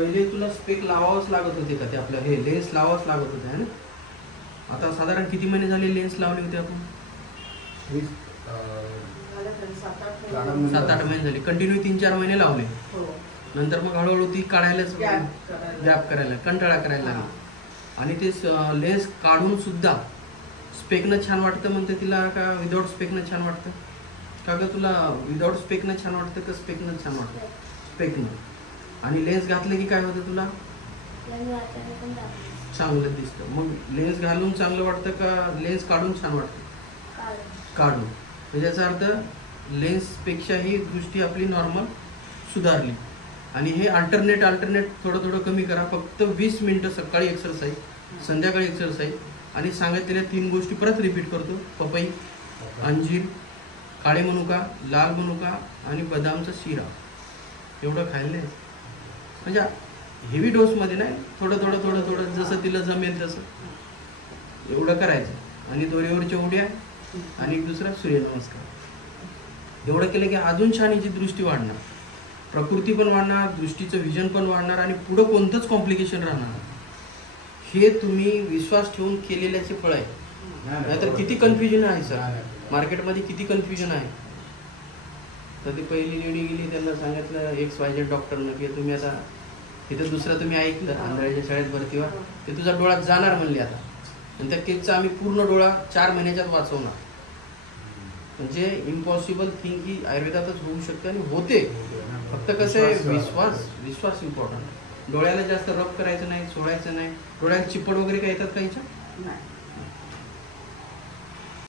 पहिले तुला स्पेक लावावंच लागत होते का ते आपलं हे लेन्स लावावंच लागत होते है ना? आता साधारण किती महिने झाले लेन्स लावले होते आपण? 7-8 महिने झाले. कंटिन्यू 3-4 महिने लावले. नंतर मग हळूहळू ती काढायलाच गॅप करायला कंटाळा करायला लागला. आणि ते लेन्स काढून सुद्धा स्पेकनं छान वाटतं म्हणते तिला का विदाउट स्पेकनं छान वाटतं? का ग तुला विदाउट स्पेकनं छान वाटतं का स्पेकनं छान वाटतं? स्पेकनं. आणि लेन्स घातले की काय होतं तुला? चांगलं दिसतं. मग लेन्स घालून चांगलं वाटतं का लेन्स काढून छान वाटतं? काढून. म्हणजे याचा अर्थ लेन्सपेक्षाही दृष्टी आपली नॉर्मल सुधारली. आणि हे अल्टरनेट थोडं कमी करा. फक्त 20 मिनिटं सकाळी एक्सरसाइज, संध्याकाळी एक्सरसाइज. आणि सांगितलेल्या 3 गोष्टी परत रिपीट करतो. पपई, अंजीर, काळे मनुका, लाल मनुका आणि बदामचा शिरा एवढं खायला नाही. म्हणजे हेवी डोसमध्ये नाही, थोडं जसं तिला जमेल तसं एवढं करायचं. आणि दोरीवरच्या उड्या आणि दुसरा सूर्यनमस्कार. एवढं केलं की अजून छान हिची दृष्टी वाढणार, प्रकृती पण वाढणार, दृष्टीचं विजन पण वाढणार आणि पुढं कोणतंच कॉम्प्लिकेशन राहणार. हे तुम्ही विश्वास ठेवून केलेल्याचे फळ आहे. नाहीतर किती कन्फ्युजन आहे सर मार्केटमध्ये, किती कन्फ्युजन आहे. तर ती पहिली लेडी गेली, त्यांना सांगितलं XYZ डॉक्टरनं की तुम्ही आता तिथं दुसरं तुम्ही ऐकलं आंधळ्याच्या शाळेत भरती व्हा, ते तुझा डोळा जाणार म्हणले आता. आणि त्या केसचा आम्ही पूर्ण डोळा 4 महिन्याच्यात वाचवणार. म्हणजे इम्पॉसिबल थिंग की आयुर्वेदातच होऊ शकते आणि होते. फक्त कसं आहे विश्वास इम्पॉर्टंट. डोळ्याला जास्त रब करायचं नाही, सोडायचं नाही. डोळ्याला चिपड वगैरे काय येतात का याच्या?